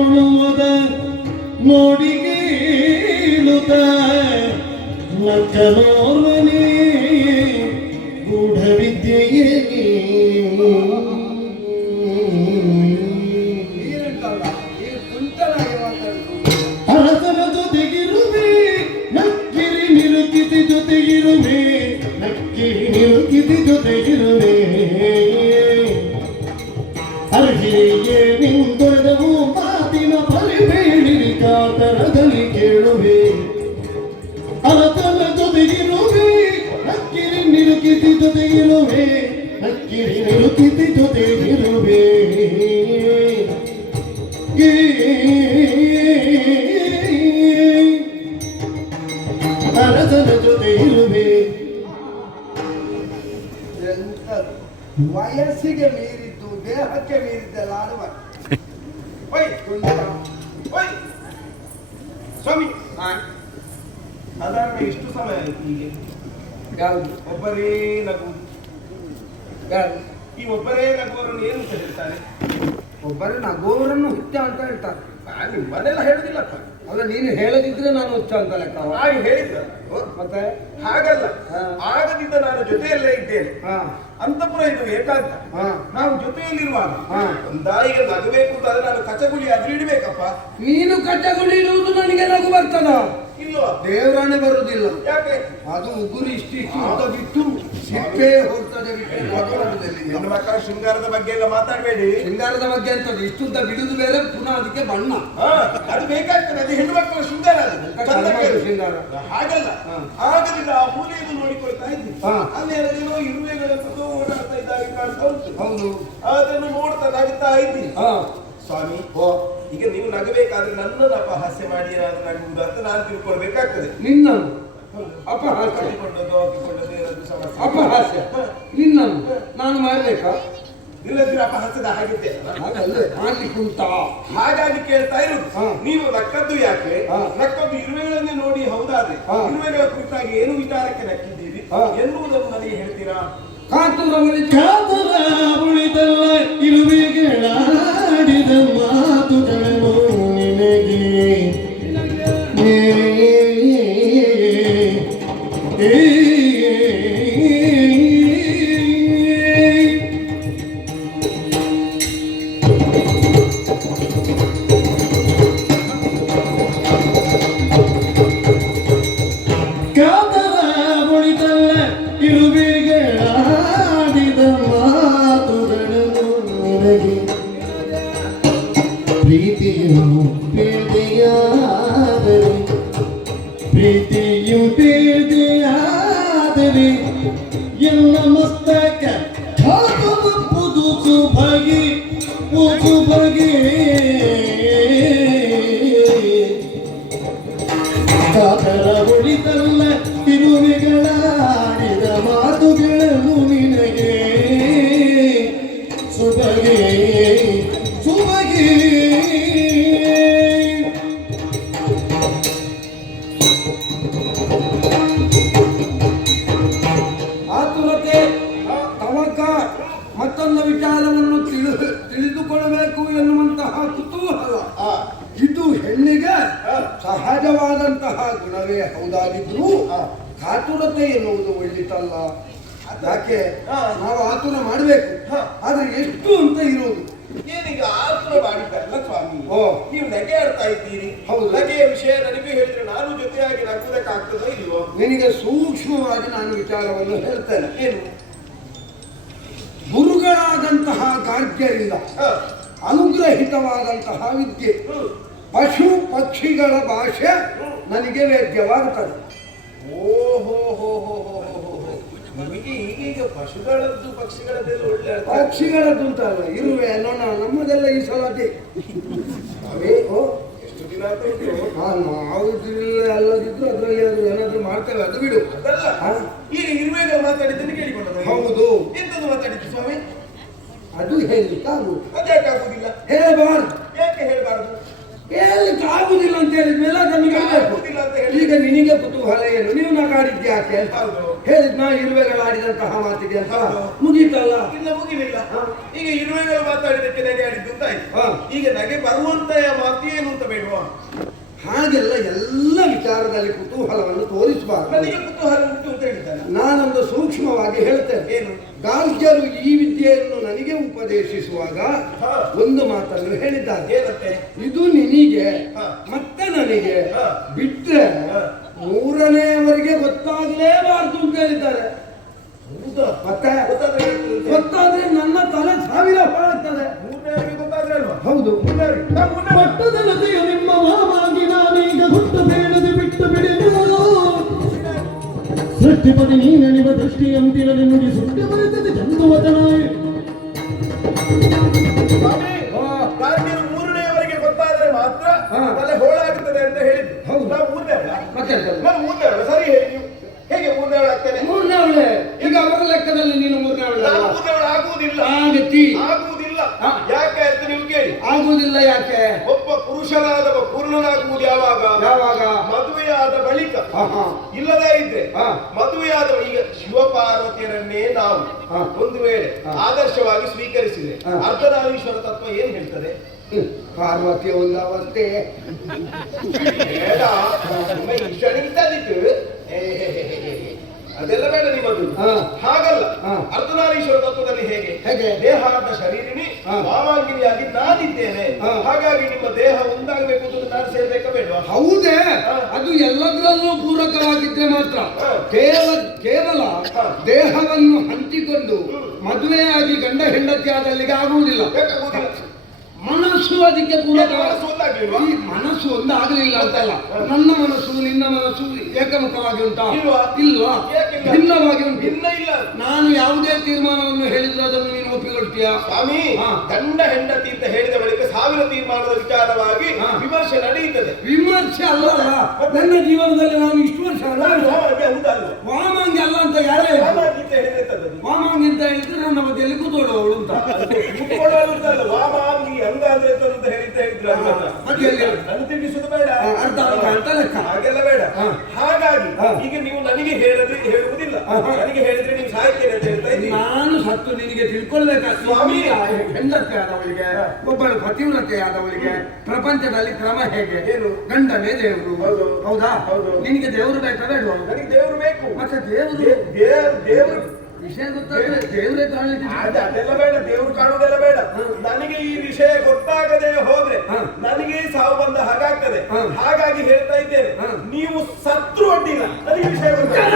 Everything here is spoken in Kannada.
ಮಾಡಿಕೊಳ್ಳುವುದ ನೋಡಿಗೇಳುತ್ತ ಲಕ್ಷ ನಿರುಕಿತಿ ಜೊತೆಗಿರುವೆ ನಕ್ಕಿರಿ ನಿರುಕಿತಿ ಜೊತೆಗಿರುವೆ ಅರಸನ ಜೊತೆ ಇರುವೆ ವಯಸ್ಸಿಗೆ ಮೀರಿದ್ದು, ದೇಹಕ್ಕೆ ಮೀರಿದ್ದಲ್ಲ ಆಡುವ ಸ್ವಾಮಿ ಸಾಧಾರಣ ಎಷ್ಟು ಸಮಯ ಆಯಿತು ಹೀಗೆ? ಯಾವುದು? ಒಬ್ಬರೇ ನಗು. ಯಾರು? ಈ ಒಬ್ಬರೇ ನಗುವರನ್ನು ಏನು ಅಂತ ಹೇಳ್ತಾರೆ? ಒಬ್ಬರೇ ನಗುವರನ್ನು ಹುಚ್ಚ ಅಂತ ಹೇಳ್ತಾರೆ. ನಿಮ್ಮನೆಲ್ಲ ಹೇಳುದಿಲ್ಲಪ್ಪ. ಅಲ್ಲ ನೀನು ಹೇಳದಿದ್ರೆ ನಾನು ಹುಚ್ಚ ಅಂತ ಲೆಕ್ಕ ಹಾಗೆ ಹೇಳಿದ್ರ ಮತ್ತೆ? ಹಾಗಲ್ಲ. ಆಗದಿಂದ ನಾನು ಜೊತೆಯಲ್ಲೇ ಇದ್ದೇನೆ. ಹಾ. ಅಂತಪುರ ಇದು ಏಕಾಂತ. ಹಾ. ನಾವು ಜೊತೆಯಲ್ಲಿರುವಾಗ. ಒಂದಾಯಿಗೆ ನಗಬೇಕು ಅಂತ ನಾನು ಕಚಗುಳಿ ಅದ್ರ ಇಡಬೇಕಪ್ಪ. ನೀನು ಕಚಗುಳಿ ಇಡುವುದು ನನಗೆ ನಗು ಬರ್ತದ. ದೇವರಾಣೆ ಬರುವುದಿಲ್ಲ ಯಾಕೆ? ಅದು ಉಗುರು ಇಷ್ಟು ಇಷ್ಟು ಬಿಟ್ಟು ಸಿಪ್ಪೆ ಹೋಗ್ತದೆ ಹೆಣ್ಣು ಮಕ್ಕಳ ಶೃಂಗಾರದ ಬಗ್ಗೆ ಎಲ್ಲ ಮಾತಾಡಬೇಡಿ. ಶೃಂಗಾರದ ಬಗ್ಗೆ ಅಂತದ್ದು ಇಷ್ಟುದ್ದ ಬಿಡುದು ಬೇರೆ ಪುನಃ ಅದಕ್ಕೆ ಬಣ್ಣ. ಅದು ಬೇಕಾಗ್ತದೆ. ಅದು ಹೆಣ್ಣು ಮಕ್ಕಳ ಶೃಂಗಾರ. ಶೃಂಗಾರ. ಹಾಗಲ್ಲ. ಆಗಲಿಲ್ಲ ಆ ಮೂಲೆಯನ್ನು ನೋಡಿಕೊಳ್ತಾ. ಅಲ್ಲಿ ಇರುವೆಗಳ ಇರುವೆಗಳಂತದ್ದು ಓಡಾಡ್ತಾ ಇದ್ದಾಗ ಕಾಣ್ತಾ ಉಂಟು. ಹೌದು. ಅದನ್ನು ನೋಡ್ತಾ ಇದ್ದೀನಿ ಹಾ. ಸ್ವಾಮಿ ಓ. ಈಗ ನೀವು ನಗಬೇಕಾದ್ರೆ ನನ್ನನ್ನು ಅಪಹಾಸ್ಯ ಮಾಡಿ ಏನಾದ್ರು ನಗುವುದು ಅಂತ ನಾನು ತಿಳ್ಕೊಳ್ಬೇಕಾಗ್ತದೆ. ನಿನ್ನನ್ನು ಅಪಹಾಸ್ಯ. ಕಟ್ಟಿಕೊಂಡದ್ದು ಹಾಕಿಕೊಂಡದ್ದು ಏನಾದ್ರು ಸಮಸ್ಯೆ ಅಪಹಾಸ್ಯ. ನಿನ್ನನ್ನು ನಾನು ಮಾಡಬೇಕಾ? ಇಲ್ಲದ್ರೆ ಅಪಹಾಸ್ಯದ ಹಾಗಿದ್ದೆ. ಅಲ್ಲ? ಹಾಗಲ್ಲೇ ಮಾಡ್ಲಿಕ್ಕೆ ಉಂಟಾ ಹಾಗಾಗಿ ಕೇಳ್ತಾ ಇರುದು. ನೀವು ನಕ್ಕದ್ದು ಯಾಕೆ. ನಕ್ಕದ್ದು ಇರುವೆಗಳನ್ನೇ ನೋಡಿ ಹೌದಾದ್ರೆ. ಇರುವೆಗಳ ಕುರಿತಾಗಿ ಏನು ವಿಚಾರಕ್ಕೆ ನಕ್ಕಿದ್ದೀರಿ. ಎನ್ನುವುದನ್ನು ನನಗೆ ಹೇಳ್ತೀರಾ? ಕಾತುರ. ಪೇದೆಯಾದರೆ ಎಲ್ಲ ಎನ್ನುವುದು ಒಳ್ಳಿತಲ್ಲ ಯಾಕೆ? ನಾವು ಆತುರ ಮಾಡಬೇಕು. ಆದ್ರೆ ಎಷ್ಟು ಅಂತ ಇರೋದು. ಏನೀಗ ಆತುರ ಮಾಡಿದ್ದಲ್ಲ ಸ್ವಾಮಿ. ಓ. ನೀವು ನಗೆ ಆಡ್ತಾ ಇದ್ದೀರಿ. ಹೌದು. ನಗೆಯ ವಿಷಯ ನನಗೆ ಹೇಳಿದ್ರೆ ನಾನು ಜೊತೆಯಾಗಿ ನಗುವುದಕ್ಕಾಗ್ತದೋ ಇಲ್ವೋ? ನಿನಗೆ ಸೂಕ್ಷ್ಮವಾಗಿ ನಾನು ವಿಚಾರವನ್ನು ಹೇಳ್ತೇನೆ. ಏನು? ಗುರುಗಳಾದಂತಹ ಗಾರ್ಗ್ಯರಿಂದ ಹ, ಅನುಗ್ರಹಿತವಾದಂತಹ ವಿದ್ಯೆ. ಪಶು ಪಕ್ಷಿಗಳ ಭಾಷೆ ನನಗೆ ವೇದ್ಯವಾಗುತ್ತದೆ. ಓಹೋ ಹೋ ಹೋ. ನಿಮಗೆ ಪಶುಗಳದ್ದು ಪಕ್ಷಿಗಳದ್ದೆಲ್ಲ ಒಳ್ಳೆ ಪಕ್ಷಿಗಳದ್ದು ಅಂತ ಉಂಟಲ್ಲ ಇರುವೆ ನೋಣ ನಮ್ಮದೆಲ್ಲ ಈ ಸಲ ಅದೇ ಎಷ್ಟು ದಿನ ನಾವು ಇದ್ರಲ್ಲಿ ಅಲ್ಲದಿದ್ರು ಅದರಲ್ಲಿ ಅದು ಏನಾದ್ರು ಮಾಡ್ತೇವೆ ಅದು ಬಿಡು. ಅದಲ್ಲ? ಈಗ ಇರುವೆಗಳು ಮಾತಾಡಿದ್ದನ್ನು ಕೇಳಿಕೊಂಡು ಹೌದು. ಎಂತದ್ದು ಮಾತಾಡಿದ್ದು ಸ್ವಾಮಿ? ಅದು ಹೇಳಲಿಕ್ಕೆ ಆಗು ಅದ್ಯಾಕೆ ಆಗುದಿಲ್ಲ ಹೇಳಬಾರ್ದು. ಯಾಕೆ ಹೇಳಬಾರ್ದು? ಹೇಳಲಿಕ್ಕೆ ಆಗುದಿಲ್ಲ ಅಂತ ಹೇಳಿದ್ಮೇಲೆ ಅದನ್ನು ಹೇಳಬೇಕು. ಗೊತ್ತಿಲ್ಲ ಅಂತ ಹೇಳಿ ಈಗ ನಿನಗೆ ಕುತೂಹಲ ಏನು? ನೀವು ನಗಾಡಿದ್ಯಾಕೆ ಅಂತ ಹೇಳಿದ್ ನಾ ಇರುವೆಗಳಾಡಿದಂತಹ ಮಾತಿಗೆ ಅಂತ. ಮುಗೀತಲ್ಲ? ಇಲ್ಲ ಮುಗಿಲಿಲ್ಲ. ಈಗ ಇರುವೆಗಳು ಮಾತಾಡಿದಕ್ಕೆ ನಗೆ ಆಡಿದ್ದು ಅಂತ ಆಯ್ತು. ಹಾ. ಈಗ ನಗೆ ಬರುವಂತ ಮಾತು ಏನು ಅಂತ ಬೇಡವಾ? ಹಾಗೆಲ್ಲ ಎಲ್ಲ ವಿಚಾರದಲ್ಲಿ ಕುತೂಹಲವನ್ನು ತೋರಿಸಬಾರದು. ನನಗೆ ಕುತೂಹಲ ಉಂಟು ಅಂತ ಹೇಳಿದ್ದಾನೆ? ನಾನೊಂದು ಸೂಕ್ಷ್ಮವಾಗಿ ಹೇಳ್ತೇನೆ. ಏನು? ಗಾರ್ಗ್ಯರು ಈ ವಿದ್ಯೆಯನ್ನು ನನಗೆ ಉಪದೇಶಿಸುವಾಗ. ಒಂದು ಮಾತನ್ನು ಹೇಳಿದ್ದಾರೆ. ಏನಂತೆ? ಇದು ನಿನಗೆ ಮತ್ತೆ ನನಗೆ ಬಿಟ್ಟರೆ ಮೂರನೇವರೆಗೆ ಗೊತ್ತಾಗಲೇಬಾರದು ಮೂರನೆಯವರಿಗೆ ಅಂತ ಹೇಳಿದ್ದಾರೆ. ಮತ್ತೆ ಗೊತ್ತಾದ್ರೆ? ನನ್ನ ತಲೆ ಸಾವಿರ ಹಾಳಾಗ್ತದೆ ಹೌದು. ಪಟ್ಟದ ಹಾ, ಸೃಷ್ಟಿಪತಿ ನೀನೆನಿವ ದೃಷ್ಟಿಯಂತಿರಲಿ ನುಡಿ ಸುಟ್ಟು ಬರುತ್ತದೆ ಚಂದು ವಚನ ಸ್ವಾಮಿ ಹಾ. ಗಾರ್ಗಿಯರು ಮೂರನೆಯವರಿಗೆ ಗೊತ್ತಾದ್ರೆ ಮಾತ್ರ. ತಲೆ ಹೋಳಾಗುತ್ತದೆ ಅಂತ ಹೇಳಿದ್ದು. ಹೌದು. ನಾವು ಮತ್ತೆ? ನಾನು ಸರಿ ಹೇಳಿ ನೀವು. ಹೇಗೆ ಮೂರನೇ ಅವಳೆ. ಈಗ ಅವರ ಲೆಕ್ಕದಲ್ಲಿ ನೀನು ಮೂರನೇ ಅವಳೆ ನಾನು ಆಗುವುದಿಲ್ಲ. ಆಗುವುದಿಲ್ಲ. ಯಾಕೆ? ನೀವು ಆಗುವುದಿಲ್ಲ ಯಾಕೆ? ಒಬ್ಬ ಪುರುಷನಾದ ಪೂರ್ಣನಾಗುವುದು ಯಾವಾಗ? ಯಾವಾಗ? ಮದುವೆಯಾದ ಬಳಿಕ. ಇಲ್ಲದೇ ಇದ್ರೆ. ಮದುವೆಯಾದ ಈಗ ಶಿವಪಾರ್ವತಿಯರನ್ನೇ ನಾವು ಒಂದು ವೇಳೆ ಆದರ್ಶವಾಗಿ ಸ್ವೀಕರಿಸಿದೆ. ಅರ್ಧನಾರೀಶ್ವರ ತತ್ವ ಏನ್ ಹೇಳ್ತದೆ? ಪಾರ್ವತಿ ಪಾರ್ವತಿಯ ಒಂದು ಅವಸ್ಥೆ. ಬೇಡ. ಈಶಾನಿಗಿದ್ದಾದಿತ್ತು ಅದೆಲ್ಲ ಬೇಡ ನಿಮ್ಮದು. ಹಾಗಲ್ಲ. ಅರ್ಧನಾರೀಶ್ವರ ತತ್ವದಲ್ಲಿ ಹೇಗೆ? ಹೇಗೆ? ದೇಹಾದ ಶರೀರಿನಿ ಹಾ. ನಾನಿದ್ದೇನೆ ಹಾಗಾಗಿ ನಿಮ್ಮ ದೇಹ ಒಂದಾಗಬೇಕು ಅಂತ ನಾನು ಸೇರ್ಬೇಕಾ ಬೇಡವಾ ಹೌದೇ. ಅದು ಎಲ್ಲದರಲ್ಲೂ ಪೂರಕವಾಗಿದ್ರೆ ಮಾತ್ರ. ಕೇವಲ ಕೇವಲ ದೇಹವನ್ನು ಹಂಚಿಕೊಂಡು. ಮದುವೆಯಾಗಿ ಗಂಡ ಹೆಂಡತಿ ಆದಲ್ಲಿಗೆ ಆಗುವುದಿಲ್ಲ. ಮನಸ್ಸು ಅದಕ್ಕೆ ಪೂರಕ ಮನಸ್ಸು ಒಂದು ಆಗಲಿಲ್ಲ ಮನಸ್ಸು ಒಂದಾಗಲಿಲ್ಲ ಅಂತಲ್ಲ ನನ್ನ ಮನಸ್ಸು ನಿನ್ನ ಮನಸ್ಸು ಏಕಮುಖವಾಗಿ ಉಂಟಾ? ಇಲ್ವಾ? ಭಿನ್ನವಾಗಿ ಉಂಟು. ಭಿನ್ನ ಇಲ್ಲ. ನಾನು ಯಾವುದೇ ತೀರ್ಮಾನವನ್ನು ಹೇಳಿದ್ರು ಒಪ್ಪಿಕೊಳ್ತೀಯಾ ಸ್ವಾಮಿ. ಗಂಡ ಹೆಂಡತಿ ಅಂತ ಹೇಳಿದ ಬಳಿಕ ಸಾವಿರ ತೀರ್ಮಾನದ ವಿಚಾರವಾಗಿ. ವಿಮರ್ಶೆ ನಡೆಯುತ್ತದೆ ವಿಮರ್ಶೆ ಅಲ್ಲ ನನ್ನ ಜೀವನದಲ್ಲಿ ನಾನು ಇಷ್ಟು ವರ್ಷ ವಾಮಾಂಗಿ ಅಲ್ಲ ಅಂತ ಯಾರೇ? ವಾಮಾಂಗಿ ಅಂತ ಹೇಳಿದ್ರೆ ನನ್ನ ಮಧ್ಯದಲ್ಲಿ ಕೂತೋಡುವವಳು ಅಂತ ವಾಮಾಂಗಿ ಹಂಗ ಅಂದ್ರೆ ಅಂತ ಹೇಳ್ತಾ? ಅದು ಎಲ್ಲಿ? ಬೇಡ ಅರ್ಧ ಅಂತ ಲೆಕ್ಕ. ಹಾಗೆಲ್ಲ ಬೇಡ. ಹಾಗಾಗಿ. ಈಗ ನೀವು ನನಗೆ ಹೇಳಿದ್ರೆ ಹೇಳುವುದಿಲ್ಲ ನನಗೆ ಹೇಳಿದ್ರೆ ನೀವು ಸಾಯ್ತೇನೆ ಅಂತ ಹೇಳ್ತಾ ಇದ್ದೀರಿ ನಾನು ಸತ್ತು ನಿನಗೆ ತಿಳ್ಕೊಳ್ಬೇಕಾ ಸ್ವಾಮಿ. ಹೆಂಡತಿ ಆದವಳಿಗೆ ಒಬ್ಬಳು ಪತಿವ್ರತೆ ಆದವಳಿಗೆ ಪ್ರಪಂಚದಲ್ಲಿ ಕ್ರಮ ಹೇಗೆ? ಏನು? ಗಂಡನೇ ದೇವರು. ಹೌದು. ಹೌದಾ? ಹೌದು. ನಿನಗೆ ದೇವರು ಬೇಕಾ ಬೇಡ ನನಗೆ ದೇವರು ಬೇಕು. ಮತ್ತೆ ದೇವರು? ದೇವರು ವಿಷಯ ಗೊತ್ತಾದ್ರೆ ದೇವರೇ ಕಾಣಲಿಕ್ಕೆ ಅದೆಲ್ಲ ಬೇಡ. ದೇವರು ಕಾಣುವುದೆಲ್ಲ ಬೇಡ. ನನಗೆ ಈ ವಿಷಯ ಗೊತ್ತಾಗದೆ ಹೋದ್ರೆ ಹ. ನನಗೆ ಸಾವು ಬಂದ ಹಾಗಾಗ್ತದೆ. ಹ. ಹಾಗಾಗಿ ಹೇಳ್ತಾ ಇದ್ದೇನೆ. ಹ. ನೀವು ಸತ್ರು ಅಡ್ಡಿಲ್ಲ. ನನಗೆ ವಿಷಯ ಗೊತ್ತಾಗ